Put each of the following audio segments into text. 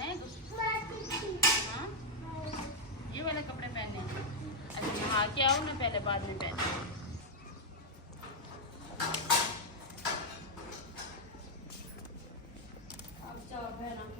नहीं हाँ ये वाले कपड़े पहने हैं। अच्छा नहा के आओ ना पहले, बाद में पहने। अब जाओ बहना को।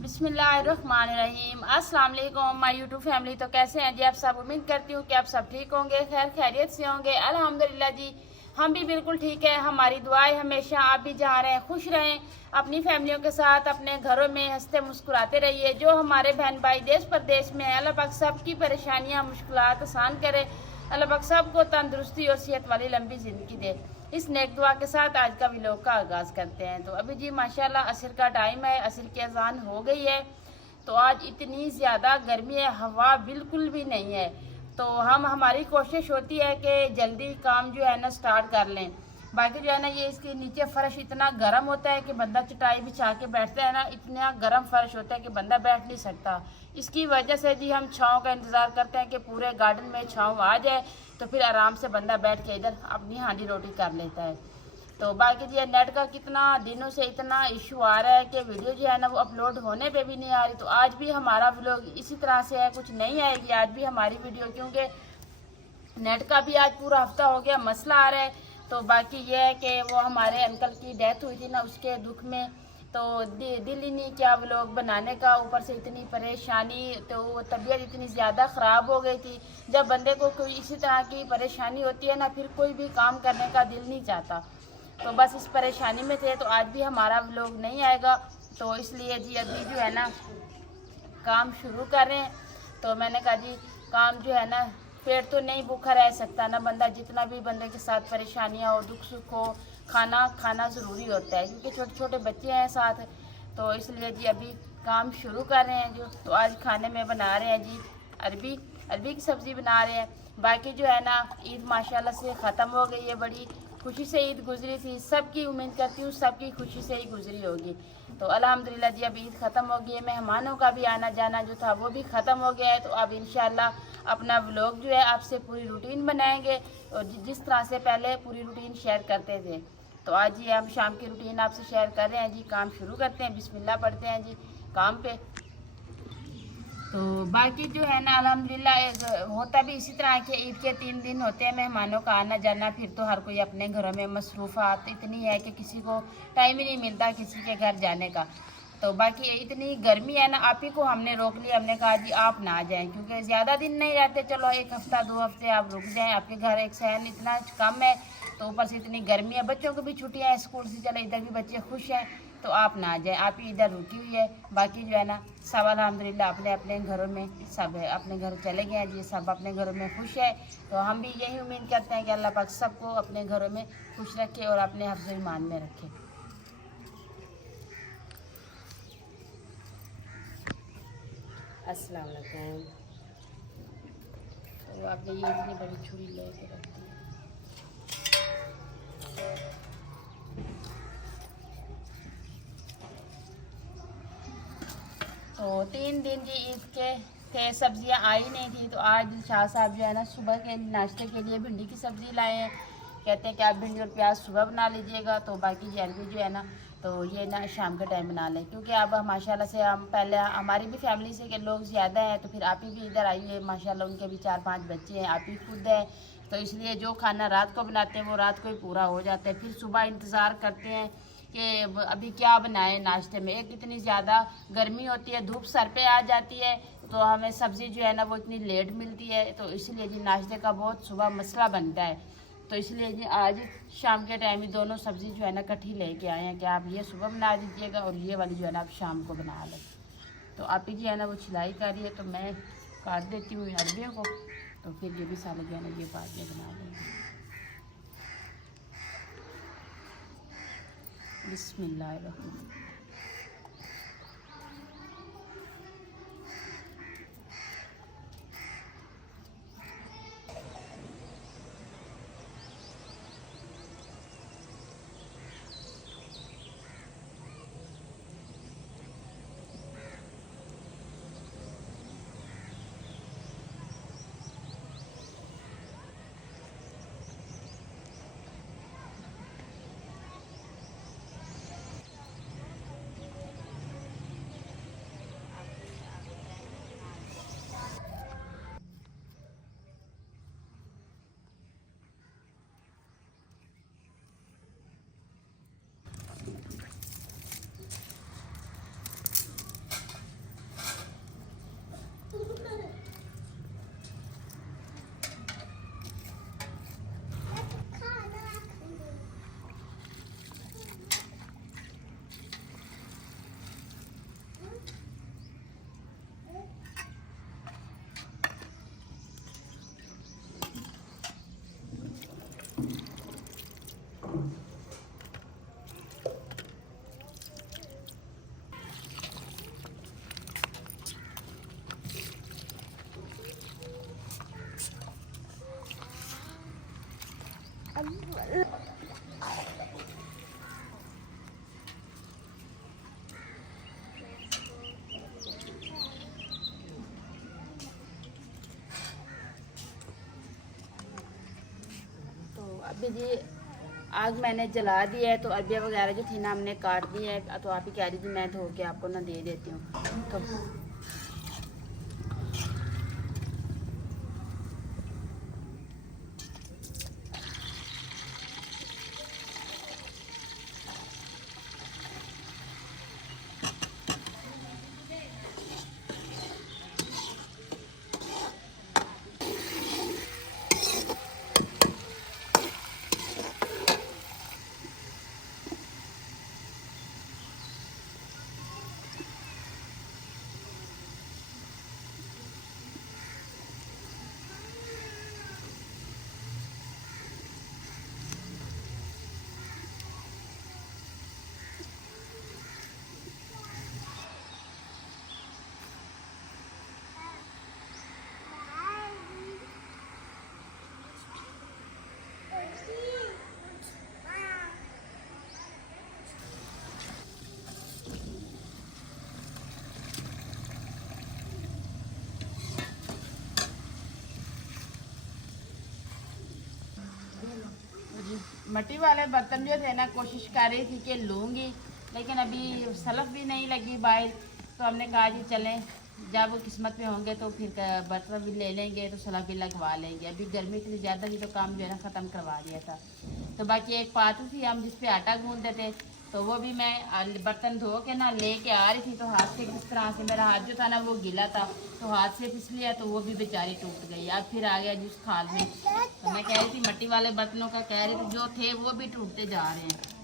बिस्मिल्लाहिर्रहमानिर्रहीम। अस्सलाम वालेकुम माय यूट्यूब फैमिली। तो कैसे हैं जी आप सब? उम्मीद करती हूँ कि आप सब ठीक होंगे, खैर खैरियत से होंगे। अल्हम्दुलिल्लाह जी हम भी बिल्कुल ठीक है। हमारी दुआएं हमेशा आप भी जहाँ रहें खुश रहें, अपनी फैमिलियों के साथ अपने घरों में हंसते मुस्कुराते रहिए। जो हमारे बहन भाई देश प्रदेश में हैं, अल्लाह पाक सबकी परेशानियाँ मुश्किलात आसान करे। अल्लाह पाक सबको तंदुरुस्ती और सेहत वाली लंबी ज़िंदगी दे। इस नेक दुआ के साथ आज का व्लॉग का आगाज़ करते हैं। तो अभी जी माशाल्लाह असर का टाइम है, असर की अजान हो गई है। तो आज इतनी ज़्यादा गर्मी है, हवा बिल्कुल भी नहीं है। तो हमारी कोशिश होती है कि जल्दी काम जो है ना स्टार्ट कर लें। बाकी जो है ना ये इसके नीचे फर्श इतना गर्म होता है कि बंदा चटाई बिछा के बैठता है ना, इतना गर्म फर्श होता है कि बंदा बैठ नहीं सकता। इसकी वजह से जी हम छाँव का इंतज़ार करते हैं कि पूरे गार्डन में छाँव आ जाए तो फिर आराम से बंदा बैठ के इधर अपनी हांडी रोटी कर लेता है। तो बाकी जी नेट का कितना दिनों से इतना इशू आ रहा है कि वीडियो जो है ना वो अपलोड होने पे भी नहीं आ रही। तो आज भी हमारा व्लॉग इसी तरह से है, कुछ नहीं आएगी आज भी हमारी वीडियो, क्योंकि नेट का भी आज पूरा हफ्ता हो गया मसला आ रहा है। तो बाकी ये है कि वो हमारे अंकल की डेथ हुई थी ना, उसके दुख में तो दिल ही नहीं क्या व्लॉग बनाने का। ऊपर से इतनी परेशानी, तो वो तबीयत इतनी ज़्यादा ख़राब हो गई थी। जब बंदे को कोई इसी तरह की परेशानी होती है ना, फिर कोई भी काम करने का दिल नहीं चाहता। तो बस इस परेशानी में थे, तो आज भी हमारा व्लॉग नहीं आएगा। तो इसलिए जी अभी जो है ना काम शुरू कर रहे हैं। तो मैंने कहा जी काम जो है ना, पेट तो नहीं भूखा रह सकता ना बंदा, जितना भी बंदे के साथ परेशानियां हो, दुख सुख हो, खाना खाना ज़रूरी होता है, क्योंकि छोटे छोटे बच्चे हैं साथ। तो इसलिए जी अभी काम शुरू कर रहे हैं जो। तो आज खाने में बना रहे हैं जी अरबी की सब्ज़ी बना रहे हैं। बाकी जो है ना ईद माशाल्लाह से ख़त्म हो गई है, बड़ी खुशी से ईद गुजरी थी। सबकी उम्मीद करती हूँ सबकी खुशी से ही गुजरी होगी। तो अल्हम्दुलिल्लाह जी अब ईद ख़त्म हो गई है, मेहमानों का भी आना जाना जो था वो भी ख़त्म हो गया है। तो अब इंशाल्लाह अपना व्लॉग जो है आपसे पूरी रूटीन बनाएंगे, और जिस तरह से पहले पूरी रूटीन शेयर करते थे। तो आज ये हम शाम की रूटीन आपसे शेयर कर रहे हैं जी। काम शुरू करते हैं, बिस्मिल्लाह पढ़ते हैं जी काम पे। तो बाकी जो है ना अल्हम्दुलिल्लाह होता भी इसी तरह के ईद के 3 दिन होते हैं मेहमानों का आना जाना। फिर तो हर कोई अपने घरों में मसरूफ़ात इतनी है कि किसी को टाइम ही नहीं मिलता किसी के घर जाने का। तो बाकी इतनी गर्मी है ना, आप ही को हमने रोक लिया। हमने कहा जी आप ना आ जाएं, क्योंकि ज़्यादा दिन नहीं रहते, चलो 1 हफ्ता 2 हफ्ते आप रुक जाएं। आपके घर एक सहन इतना कम है, तो ऊपर से इतनी गर्मी है, बच्चों को भी छुट्टियां हैं स्कूल से, चले इधर भी बच्चे खुश हैं। तो आप ना आ जाएं, आप ही इधर रुकी हुई है। बाकी जो है ना सब अल्हम्दुलिल्लाह अपने अपने घरों में सब है, अपने घर चले गए हैं जी, सब अपने घरों में खुश है। तो हम भी यही उम्मीद करते हैं कि अल्लाह पाक सबको अपने घरों में खुश रखे और अपने हिफ्ज़ ईमान में रखे। अस्सलाम वालेकुम। तो आपने ये इतनी बड़ी छुरी लेके रख दी। तो 3 दिन जी ईद के थे, सब्जियां आई नहीं थी। तो आज शाह साहब जो है ना सुबह के नाश्ते के लिए भिंडी की सब्ज़ी लाए हैं। कहते हैं कि आप भिंडी और प्याज सुबह बना लीजिएगा, तो बाकी जल्दी जो है ना तो ये ना शाम के टाइम बना लें। क्योंकि अब माशाल्लाह से हम पहले हमारी भी फैमिली से के लोग ज़्यादा हैं, तो फिर आप ही भी इधर आइए, माशाल्लाह उनके भी 4-5 बच्चे हैं, आप ही खुद हैं। तो इसलिए जो खाना रात को बनाते हैं वो रात को ही पूरा हो जाता है। फिर सुबह इंतज़ार करते हैं कि अभी क्या बनाएं नाश्ते में। एक इतनी ज़्यादा गर्मी होती है, धूप सर पे आ जाती है, तो हमें सब्ज़ी जो है ना वो इतनी लेट मिलती है। तो इसलिए जी नाश्ते का बहुत सुबह मसला बनता है। तो इसलिए जी आज शाम के टाइम ही दोनों सब्ज़ी जो है ना इकट्ठी लेके आए हैं कि आप ये सुबह बना दीजिएगा और ये वाली जो है ना आप शाम को बना लें। तो आप ही जो है ना वो सिलाई कर रही है, तो मैं काट देती हूँ अरबियों को। तो फिर जो भी सालन है ना ये बाद में बना लेंगे। बिस्मिल्लाहिर्रहमानिर्रहीम। अभी जी आग मैंने जला दी है, तो अरबिया वगैरह जो थी ना हमने काट दी है। तो आप ही कह रही थी मैं धो के आपको ना दे देती हूँ। तो मट्टी वाले बर्तन जो थे ना कोशिश कर रही थी कि लूँगी, लेकिन अभी सलफ भी नहीं लगी बाहर। तो हमने कहा जी चलें, जब किस्मत में होंगे तो फिर बर्तन भी ले लेंगे, तो सलफ भी लगवा लेंगे। अभी गर्मी इतनी ज़्यादा थी तो काम जो है ना ख़त्म करवा दिया था। तो बाकी एक पात्र थी हम जिस पे आटा गूँधते थे, तो वो भी मैं बर्तन धो के ना लेके आ रही थी, तो हाथ से किस तरह से मेरा हाथ जो था ना वो गीला था, तो हाथ से फिस लिया, तो वो भी बेचारी टूट गई। अब फिर आ गया जिस थाल में। तो मैं कह रही थी मट्टी वाले बर्तनों का कह रही थी जो थे वो भी टूटते जा रहे हैं।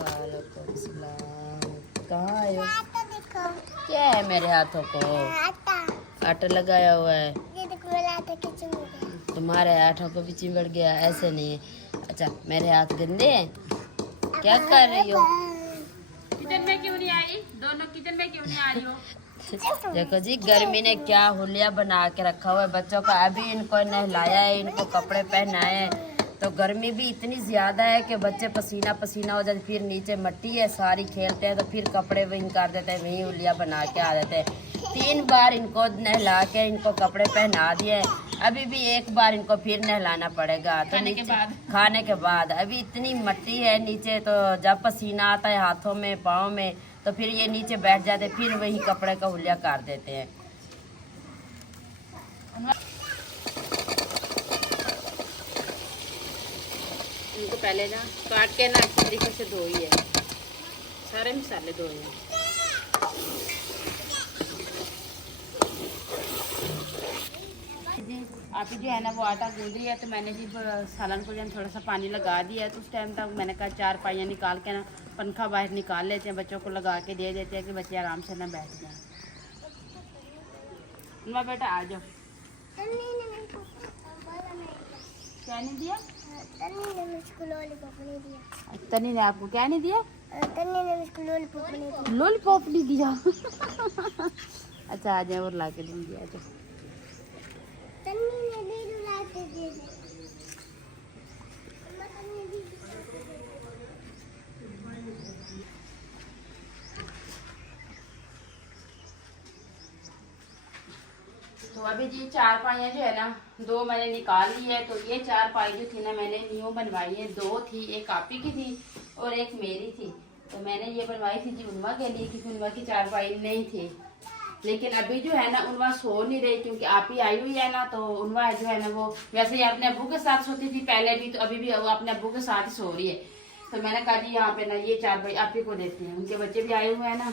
वालेकुम सलाम। कहाँ आए हो? क्या है मेरे हाथों को? आटा लगाया हुआ है। तुम्हारे हाथों को भी चिमड़ गया? ऐसे नहीं है। अच्छा मेरे हाथ गंदे हैं? क्या कर रही हो? किचन में क्यों नहीं आई? दोनों किचन में क्यों नहीं आ रही हो? देखो जी गर्मी ने क्या हुलिया बना के रखा हुआ है बच्चों का। अभी इनको नहलाया है, इनको कपड़े पहनाए हैं, तो गर्मी भी इतनी ज़्यादा है कि बच्चे पसीना पसीना हो जाते। फिर नीचे मट्टी है सारी, खेलते हैं तो फिर कपड़े वहीं कर देते हैं, वहीं हुलिया बना के आ जाते हैं। 3 बार इनको नहला के इनको कपड़े पहना दिए। अभी भी एक बार इनको फिर नहलाना पड़ेगा। तो खाने के बाद अभी इतनी मट्टी है नीचे, तो जब पसीना आता है हाथों में पाँव में तो फिर ये नीचे बैठ जाते, फिर वही कपड़े का हुलिया कर देते हैं। इनको पहले ना काट के ना अच्छी तरीके से धोई है, सारे मसाले धोए हैं। आप जो है ना वो आटा गूंद रही है, तो मैंने जी सालन को जो है थोड़ा सा पानी लगा दिया है। तो उस टाइम तक मैंने कहा 4 पाइयाँ निकाल के ना पंखा बाहर निकाल लेते हैं, बच्चों को लगा के दे देते हैं कि बच्चे आराम से ना बैठ जाएं। ना बेटा आ जाओ। क्या नहीं दिया? तन्नी ने आपको क्या नहीं दिया? लॉलीपॉप नहीं दिया। अच्छा आ जाए और ला के दूंगी। आ जाओ। तो अभी जी 4 पाइयाँ जो है ना 2 मैंने निकाल ली है। तो ये 4 पाई जो थी ना मैंने न्यू बनवाई है। 2 थी, एक आपी की थी और एक मेरी थी। तो मैंने ये बनवाई थी जी उनवा के लिए, क्योंकि उनवा की 4 पाई नहीं थी। लेकिन अभी जो है ना उनवा सो नहीं रही, क्योंकि आप ही आई हुई है ना। तो उनवा जो है ना वो वैसे ही अपने अब्बू के साथ सोती थी पहले भी, तो अभी भी वो अपने अब्बू के साथ ही सो रही है। तो मैंने कहा जी यहाँ पे ना ये 4 पाई आप ही को देते हैं, उनके बच्चे भी आए हुए हैं ना।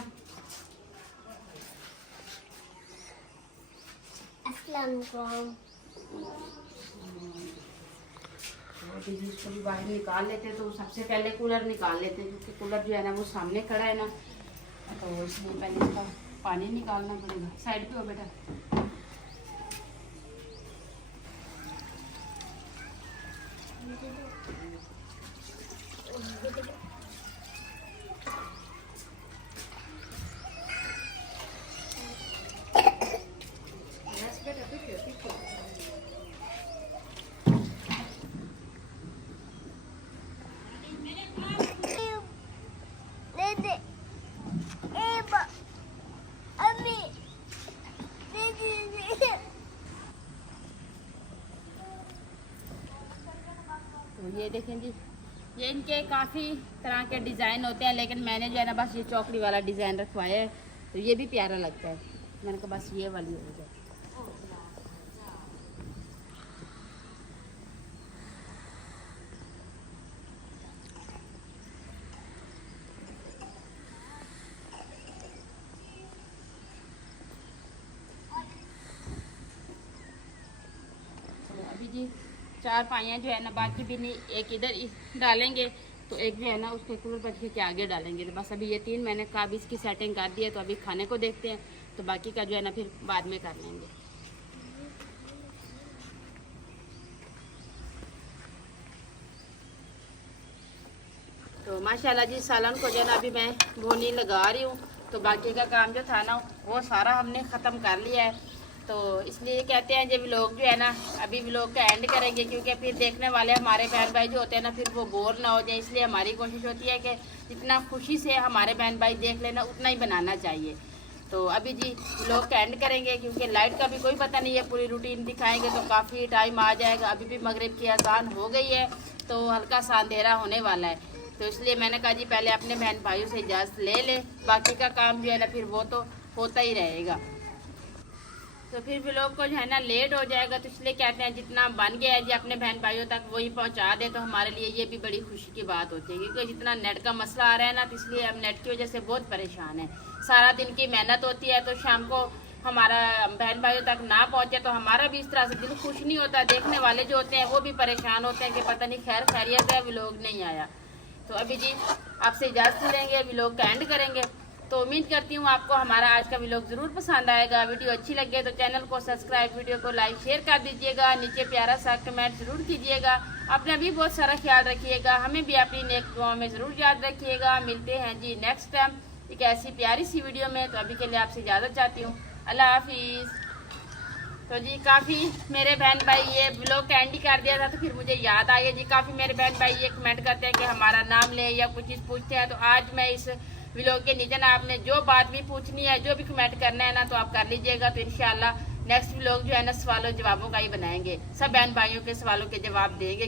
इसको भी बाहर निकाल लेते तो सबसे पहले कूलर निकाल लेते, क्योंकि कूलर जो है ना वो सामने खड़ा है ना, तो इसलिए पहले इसका पानी निकालना पड़ेगा। साइड पे हो बेटा। ये देखें जी, ये इनके काफ़ी तरह के डिज़ाइन होते हैं, लेकिन मैंने जो है ना बस ये चौकड़ी वाला डिज़ाइन रखवाया है। तो ये भी प्यारा लगता है, मैंने कहा बस ये वाली हो जाए। अभी जी 4 पाइयाँ जो है ना बाकी भी नहीं, एक इधर डालेंगे तो एक जो है ना उसके कूलर पट्टी के आगे डालेंगे। तो बस अभी ये 3 मैंने काबिज की सेटिंग कर दी है। तो अभी खाने को देखते हैं, तो बाकी का जो है ना फिर बाद में कर लेंगे। तो माशाल्लाह जी सालन को जो है ना अभी मैं भुनी लगा रही हूँ। तो बाकी का काम जो था ना वो सारा हमने ख़त्म कर लिया है। तो इसलिए कहते हैं जब व्लॉग जो है ना अभी व्लॉग का एंड करेंगे, क्योंकि फिर देखने वाले हमारे बहन भाई जो होते हैं ना फिर वो बोर ना हो जाए। इसलिए हमारी कोशिश होती है कि जितना खुशी से हमारे बहन भाई देख लेना उतना ही बनाना चाहिए। तो अभी जी व्लॉग का एंड करेंगे, क्योंकि लाइट का भी कोई पता नहीं है। पूरी रूटीन दिखाएंगे तो काफ़ी टाइम आ जाएगा। अभी भी मगरिब की अज़ान हो गई है, तो हल्का सा अंधेरा होने वाला है। तो इसलिए मैंने कहा जी पहले अपने बहन भाइयों से इजाज़त ले ले, बाकी का काम जो है ना फिर वो तो होता ही रहेगा। तो फिर व्लॉग को जो है ना लेट हो जाएगा। तो इसलिए कहते हैं जितना बन गया है जी अपने बहन भाइयों तक वही पहुंचा दे, तो हमारे लिए ये भी बड़ी खुशी की बात होती है। क्योंकि जितना नेट का मसला आ रहा है ना, तो इसलिए हम नेट की वजह से बहुत परेशान हैं। सारा दिन की मेहनत होती है, तो शाम को हमारा बहन भाइयों तक ना पहुँचे तो हमारा भी इस तरह से दिल खुश नहीं होता। देखने वाले जो होते हैं वो भी परेशान होते हैं कि पता नहीं खैर खैरियत है, व्लॉग नहीं आया। तो अभी जी आपसे इजाज़त लेंगे, व्लॉग का एंड करेंगे। तो उम्मीद करती हूँ आपको हमारा आज का व्लॉग ज़रूर पसंद आएगा। वीडियो अच्छी लगे तो चैनल को सब्सक्राइब, वीडियो को लाइक शेयर कर दीजिएगा। नीचे प्यारा सा कमेंट ज़रूर कीजिएगा। अपना भी बहुत सारा ख्याल रखिएगा, हमें भी अपनी नेक दुआओं में ज़रूर याद रखिएगा। मिलते हैं जी नेक्स्ट टाइम एक ऐसी प्यारी सी वीडियो में। तो अभी के लिए आपसे इजाज़त चाहती हूँ, अल्लाह हाफिज़। तो जी काफ़ी मेरे बहन भाई ये व्लॉग का एंड ही कर दिया था, तो फिर मुझे याद आई है जी काफ़ी मेरे बहन भाई ये कमेंट करते हैं कि हमारा नाम ले या कुछ चीज़ पूछते हैं। तो आज मैं इस व्लॉग के नीचे ना आपने जो बात भी पूछनी है, जो भी कमेंट करना है ना, तो आप कर लीजिएगा। तो इंशाल्लाह नेक्स्ट व्लॉग जो है ना सवालों जवाबों का ही बनाएंगे, सब बहन भाइयों के सवालों के जवाब देंगे।